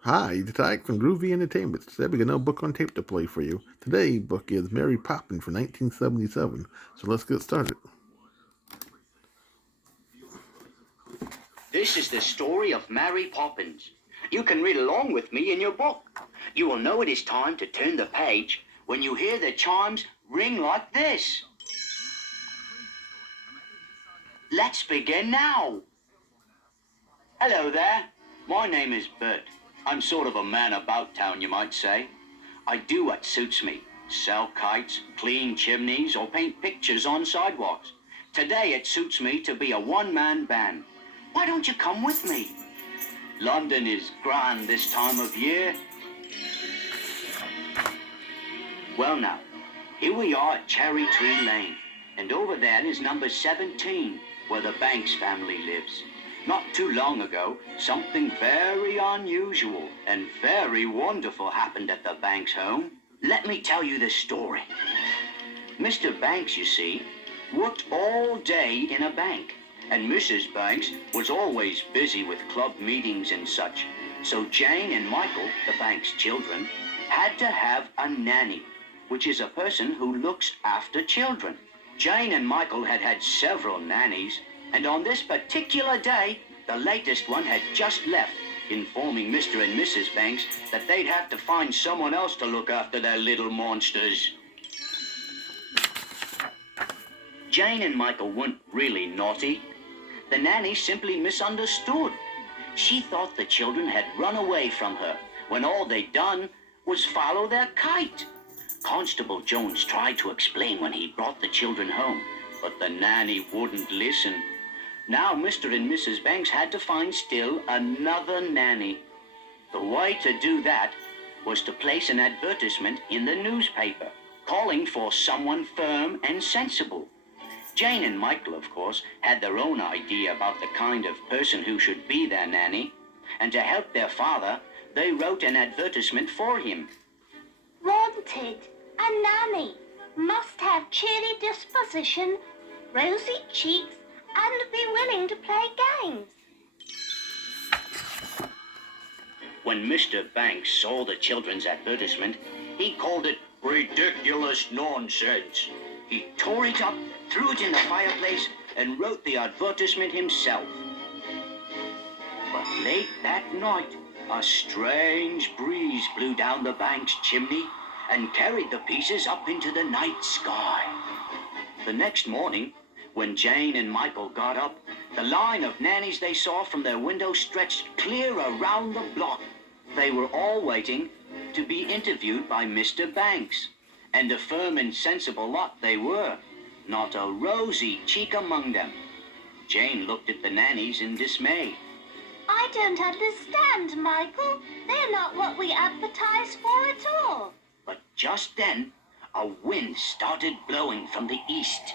Hi, it's Ike from Groovy Entertainment. Today we got another book on tape to play for you. Today's book is Mary Poppins from 1977. So let's get started. This is the story of Mary Poppins. You can read along with me in your book. You will know it is time to turn the page when you hear the chimes ring like this. Let's begin now. Hello there. My name is Bert. I'm sort of a man about town, you might say. I do what suits me. Sell kites, clean chimneys, or paint pictures on sidewalks. Today it suits me to be a one-man band. Why don't you come with me? London is grand this time of year. Well now, here we are at Cherry Tree Lane, and over there is number 17, where the Banks family lives. Not too long ago, something very unusual and very wonderful happened at the Banks home. Let me tell you the story. Mr. Banks, you see, worked all day in a bank, and Mrs. Banks was always busy with club meetings and such. So Jane and Michael, the Banks children, had to have a nanny, which is a person who looks after children. Jane and Michael had had several nannies, and on this particular day, the latest one had just left, informing Mr. and Mrs. Banks that they'd have to find someone else to look after their little monsters. Jane and Michael weren't really naughty. The nanny simply misunderstood. She thought the children had run away from her when all they'd done was follow their kite. Constable Jones tried to explain when he brought the children home, but the nanny wouldn't listen. Now Mr. and Mrs. Banks had to find still another nanny. The way to do that was to place an advertisement in the newspaper, calling for someone firm and sensible. Jane and Michael, of course, had their own idea about the kind of person who should be their nanny, and to help their father, they wrote an advertisement for him. Wanted, a nanny, must have cheery disposition, rosy cheeks, and be willing to play games. When Mr. Banks saw the children's advertisement, he called it ridiculous nonsense. He tore it up, threw it in the fireplace, and wrote the advertisement himself. But late that night, a strange breeze blew down the Banks chimney and carried the pieces up into the night sky. The next morning, when Jane and Michael got up, the line of nannies they saw from their window stretched clear around the block. They were all waiting to be interviewed by Mr. Banks, and a firm and sensible lot they were, not a rosy cheek among them. Jane looked at the nannies in dismay. I don't understand, Michael. They're not what we advertised for at all. But just then, a wind started blowing from the east.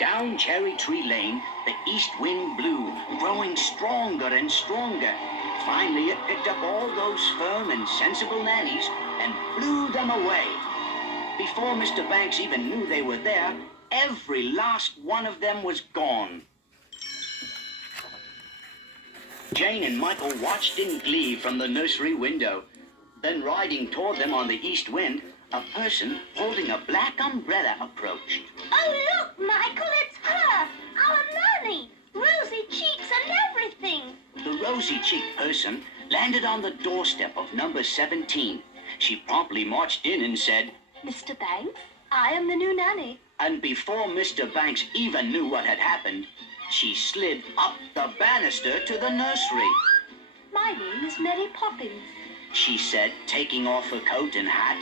Down Cherry Tree Lane, the east wind blew, growing stronger and stronger. Finally, it picked up all those firm and sensible nannies and blew them away. Before Mr. Banks even knew they were there, every last one of them was gone. Jane and Michael watched in glee from the nursery window. Then, riding toward them on the east wind, a person holding a black umbrella approached. Oh, look, Michael, it's her, our nanny. Rosy cheeks and everything. The rosy-cheeked person landed on the doorstep of number 17. She promptly marched in and said, Mr. Banks, I am the new nanny. and before Mr. Banks even knew what had happened, she slid up the banister to the nursery. My name is Mary Poppins. She said, taking off her coat and hat.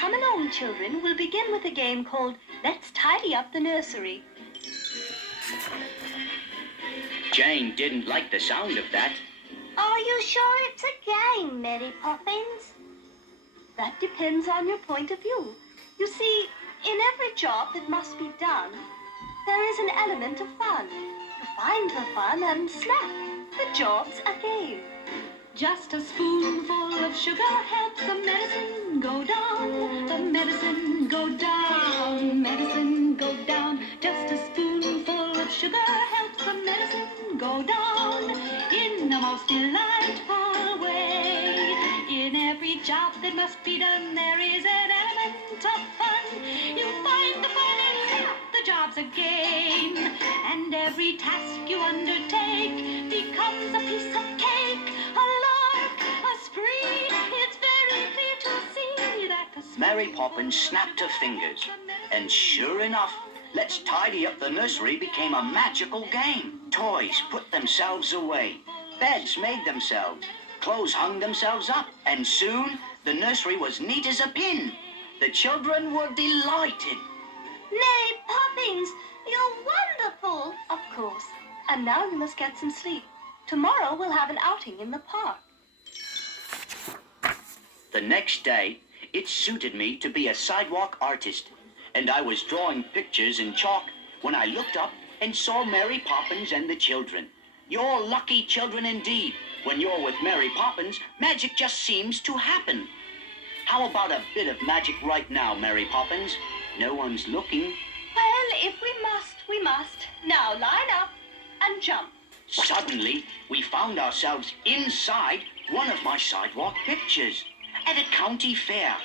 Come along, children. We'll begin with a game called Let's Tidy Up the Nursery. Jane didn't like the sound of that. Are you sure it's a game, Mary Poppins? That depends on your point of view. You see, in every job that must be done, there is an element of fun. You find the fun and snap, the job's a game. Just a spoonful of sugar helps the medicine go down. The medicine go down. Medicine go down. Just a spoonful of sugar helps the medicine go down in the most delightful way. In every job that must be done, there is an element of fun. You find the fun in the job's a game, and every task you undertake becomes a piece of cake, a lark, a spree. It's very clear to see that the Mary Poppins snapped her fingers, and sure enough, Let's Tidy Up the Nursery became a magical game. Toys put themselves away, beds made themselves, clothes hung themselves up, and soon the nursery was neat as a pin. The children were delighted. Mary Poppins, you're wonderful. Of course. And now you must get some sleep. Tomorrow we'll have an outing in the park. The next day, it suited me to be a sidewalk artist, and I was drawing pictures in chalk when I looked up and saw Mary Poppins and the children. You're lucky children indeed. When you're with Mary Poppins, magic just seems to happen. How about a bit of magic right now, Mary Poppins? No one's looking. Well, if we must, we must. Now line up and jump. Suddenly, we found ourselves inside one of my sidewalk pictures at a county fair.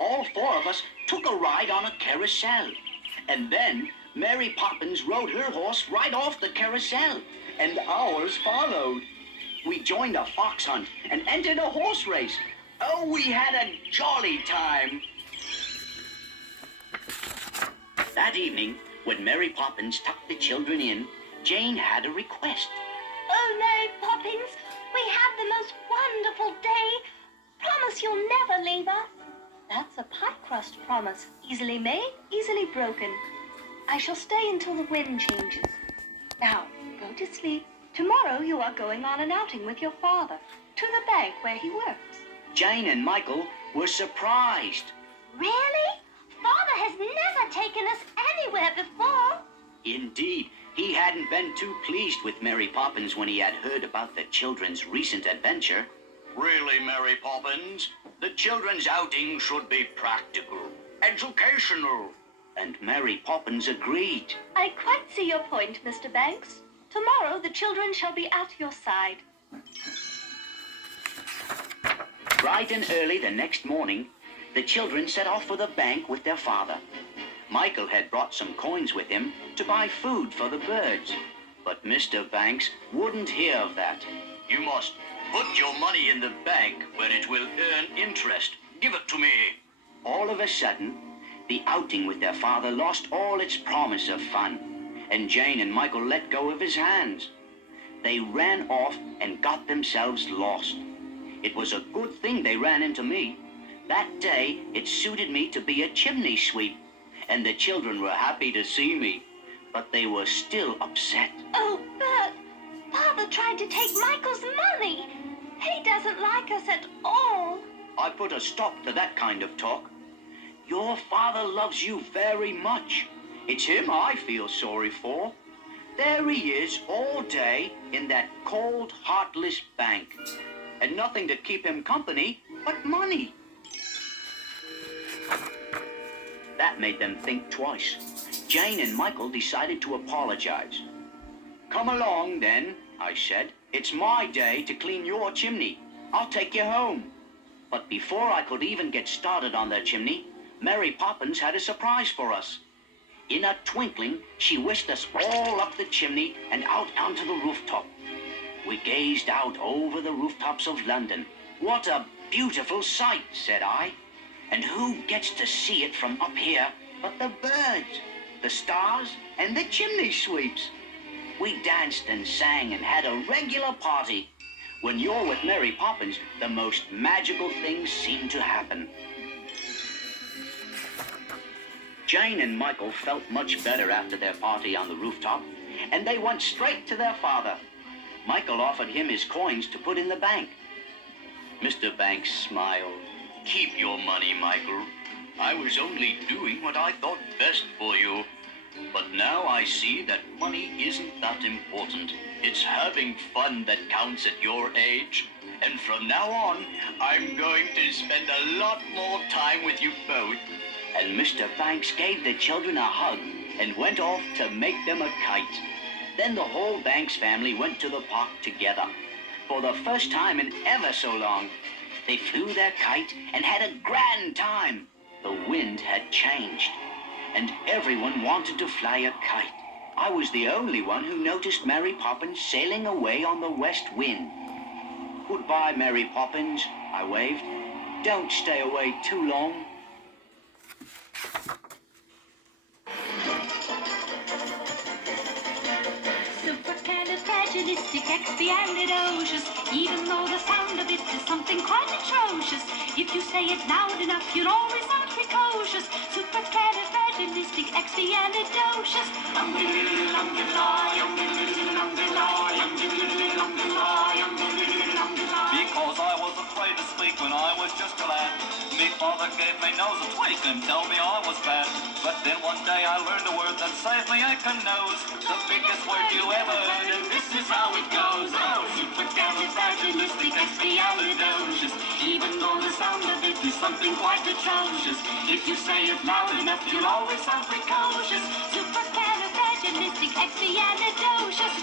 All four of us took a ride on a carousel. And then Mary Poppins rode her horse right off the carousel, and ours followed. We joined a fox hunt and entered a horse race. Oh, we had a jolly time. That evening, when Mary Poppins tucked the children in, Jane had a request. Oh, Mary Poppins, we had the most wonderful day. Promise you'll never leave us. That's a pie crust promise. Easily made, easily broken. I shall stay until the wind changes. Now, go to sleep. Tomorrow you are going on an outing with your father to the bank where he works. Jane and Michael were surprised. Really? Father has never taken us anywhere before. Indeed, he hadn't been too pleased with Mary Poppins when he had heard about the children's recent adventure. Really, Mary Poppins? The children's outing should be practical, educational. And Mary Poppins agreed. I quite see your point, Mr. Banks. Tomorrow the children shall be at your side. Bright and early the next morning, the children set off for the bank with their father. Michael had brought some coins with him to buy food for the birds. But Mr. Banks wouldn't hear of that. You must put your money in the bank where it will earn interest. Give it to me. All of a sudden, the outing with their father lost all its promise of fun, and Jane and Michael let go of his hands. They ran off and got themselves lost. It was a good thing they ran into me. That day, it suited me to be a chimney sweep, and the children were happy to see me, but they were still upset. Oh, Bert, Father tried to take Michael's money. He doesn't like us at all. I put a stop to that kind of talk. Your father loves you very much. It's him I feel sorry for. There he is all day in that cold, heartless bank, and nothing to keep him company but money. That made them think twice. Jane and Michael decided to apologize. Come along, then, I said. It's my day to clean your chimney. I'll take you home. But before I could even get started on their chimney, Mary Poppins had a surprise for us. In a twinkling, she whisked us all up the chimney and out onto the rooftop. We gazed out over the rooftops of London. What a beautiful sight, said I. And who gets to see it from up here but the birds, the stars, and the chimney sweeps? We danced and sang and had a regular party. When you're with Mary Poppins, the most magical things seem to happen. Jane and Michael felt much better after their party on the rooftop, and they went straight to their father. Michael offered him his coins to put in the bank. Mr. Banks smiled. Keep your money, Michael. I was only doing what I thought best for you. But now I see that money isn't that important. It's having fun that counts at your age. And from now on, I'm going to spend a lot more time with you both. And Mr. Banks gave the children a hug and went off to make them a kite. Then the whole Banks family went to the park together. For the first time in ever so long, they flew their kite and had a grand time. The wind had changed, and everyone wanted to fly a kite. I was the only one who noticed Mary Poppins sailing away on the west wind. Goodbye, Mary Poppins, I waved. Don't stay away too long. Supercalifragilisticexpialidocious. Even though the sound of it is something quite atrocious, if you say it loud enough, you'll always sound precocious. Supercalifragilisticexpialidocious. Because I was afraid to speak when I was just a lad. Me father gave me nose a tweak and told me I was bad. But then one day I learned a word that saved me aching nose. The biggest word you ever heard, and this is how it goes. Oh, supercalifragilisticexpialidocious. Even though the sound of it is something quite atrocious, if you say it loud enough, you'll always sound precocious. Supercalifragilisticexpialidocious.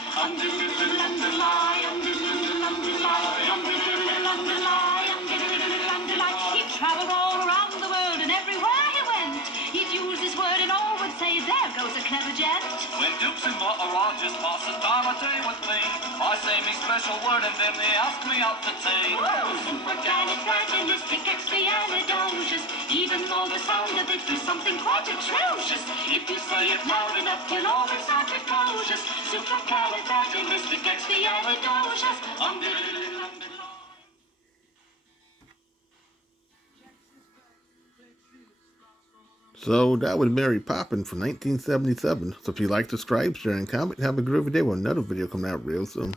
He traveled all around the world, and everywhere he went, he'd use this word and all would say, there goes a clever gent. When dukes and maharajas pass a time of day with me, I say me special word and then they ask me out to tea. Supercalifragilisticexpialidocious. Even though the sound of it is something quite atrocious, if you say it loud enough, you'll always sound precocious. Supercalifragilisticexpialidocious. So that was Mary Poppins from 1977. So if you like, subscribe, share, and comment, have a groovy day with another video coming out real soon.